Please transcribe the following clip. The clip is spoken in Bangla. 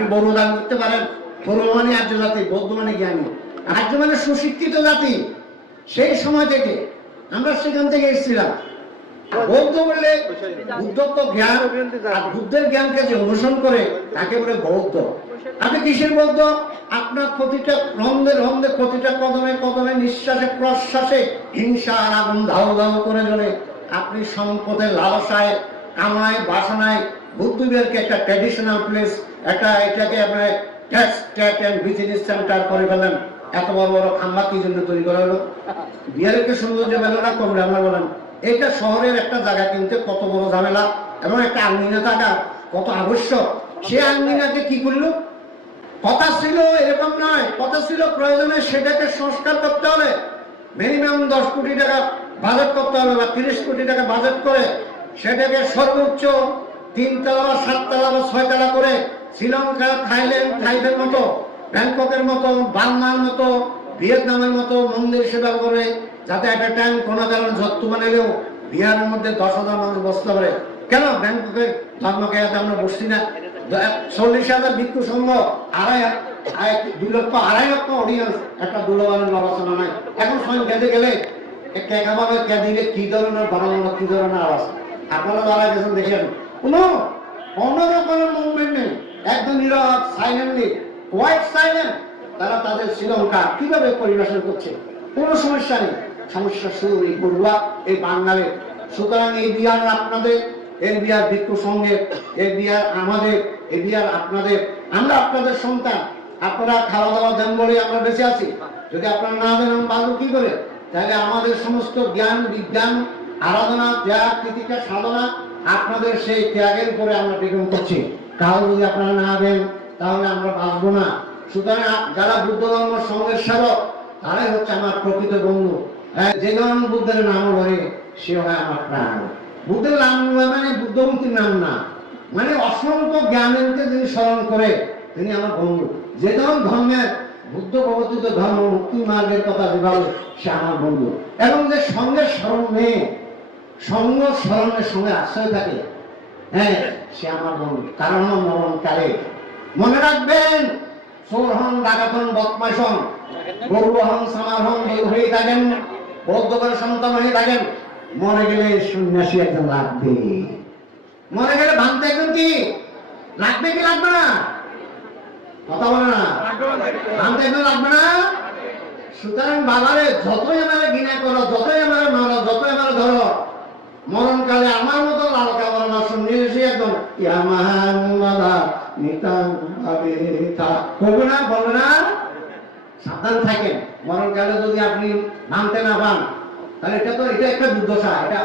আপনি বড় দান করতে পারেন। বড় মানে আর্য জাতি, বৌদ্ধ মানে জ্ঞানী। আর্য মানে সুশিক্ষিত জাতি। সেই সময় থেকে আমরা সেখান থেকে এসেছিলাম। বৌদ্ধ বললে বুদ্ধত্ব জ্ঞান, আর বুদ্ধের জ্ঞানকে যে অনুসরণ করে তাকে বলে বৌদ্ধ। আপনি কিসের বৌদ্ধ? আপনার প্রতিটা রন্ধে রন্ধে, প্রতিটা কদমে কদমে, নিঃশ্বাসে প্রশ্বাসে হিংসা আর আগুন ধাউ ধাউ করে জ্বলে। আপনি সম্পদের লালসায়, কামায়, বাসনায় বুদ্ধদেরকে একটা ট্র্যাডিশনাল প্লেস, এটাকে আপনার ট্যাক্স অ্যান্ড বিজনেস সেন্টার করে ফেলেন। এত বড় বড় খাম্বা কি জন্য তৈরি করা হলো? বিহারের সৌন্দর্য পেল না কমলে? আমরা বলেন এটা শহরের একটা জায়গা কিনতে কত বড় ঝামেলা, এবং একটা আঙ্গিনা থাকা কত আবশ্যক। সে আঙ্গিনাকে কি করলো? কথা ছিল এরকম নয়, কথা ছিল প্রয়োজনে সেটাকে সংস্কার করতে হবে। মিনিমাম 10 কোটি টাকা বাজেট করতে হবে, বা 30 কোটি টাকা বাজেট করে সেটাকে সর্বোচ্চ 3 তলা বা 7 তলা বা 6 তলা করে শ্রীলঙ্কা, থাইল্যান্ড মতো, ব্যাংককের মতো, বার্মার মতো, ভিয়েতনামের মতো মন্দির সেবা করে, যাতে একটা টাইম কোনো কারণ যত্ন বানাইলেও বিহারের মধ্যে 10,000 মানুষ বসতে পারে। কেন ব্যাংককে ধর্মকেয়াতে আমরা বসছি না? 40,000 ভিক্ষু সংঘ, 2 লক্ষ 2.5 লক্ষ অডিয়েন্স, একটা দুলবানের আলোচনা নাই। এখন সময় কেঁদে গেলে কেকাভাবে কেঁদিলে কি ধরনের বানানো, কি ধরনের আওয়াজ। আপনারা যারা গেছেন দেখেন, কোনো রকমের মুভমেন্ট নেই, একদম নীরব, সাইলেন্টলি, হোয়াইট সাইলেন্ট। তারা তাদের শ্রীলঙ্কা কিভাবে পরিবেশন করছে, কোনো সমস্যা নেই। সমস্যা শুরু এই পড়ুয়া, এই বাঙালির। সুতরাং এই বিহার আপনাদের, এই বিহার ভিক্ষু সঙ্গে, এই বিহার আমাদের, এই বিহার আপনাদের। আমরা আপনাদের সন্তান। আপনারা খাওয়া দাওয়া দেন বলে আমরা বেঁচে আছি। যদি আপনারা না দেন আমি বাঁচবো কি করে? তাহলে আমাদের সমস্ত জ্ঞান, বিজ্ঞান, আরাধনা, ত্যাগ, কৃতিকা, সাধনা আপনাদের সেই ত্যাগের উপরে আমরা ডিপেন্ড করছি। তাহলে যদি আপনারা না দেন তাহলে আমরা বাঁচবো না। সুতরাং যারা বুদ্ধ ধর্ম সঙ্গের সেবক, তারাই হচ্ছে আমার প্রকৃত বন্ধু। যে জন বুদ্ধের নাম বলে সে হয় আমার প্রাণ। বুদ্ধের নাম মানে বুদ্ধমূর্তির নাম না, মানে অসংখ্য জ্ঞানীকে যিনি স্মরণ করে তিনি আমার বন্ধু। যে ধর্মের বুদ্ধ প্রবর্তিত ধর্ম মুক্তি মার্গের কথা যেভাবে, সে আমার বন্ধু। এবং যে সঙ্গের স্মরণ নেই, সঙ্গ স্মরণের সঙ্গে আশ্রয় থাকে, হ্যাঁ, সে আমার বন্ধু। কারণ মরণকালে মনে রাখবেন, চোর হন, ডাকাত হন, বদমাইশ হন, গরু হন, সামার হন, হয়ে থাকেন, বৌদ্ধ করে সন্তান হয়ে থাকেন, মরে গেলে সন্ন্যাসী একজন লাগবে। মরে গেলে ভাঙতে একজন কি লাগবে, কি লাগবে না? কথা বলে না, ভাঙতে একজন লাগবে না। সুতরাং বাবারে যতই আমার ঘৃণা করো, যতই আমার মারো, যতই আমার ধরো, মরণকালে আমার মতো লালকা বর্ণা সন্ন্যাসী একজন করবে না, বলবে না। সাবধান থাকেন। মরণকালে যদি আপনি মানতে না পান, তাহলে এটা একটা দুর্দশা। এটা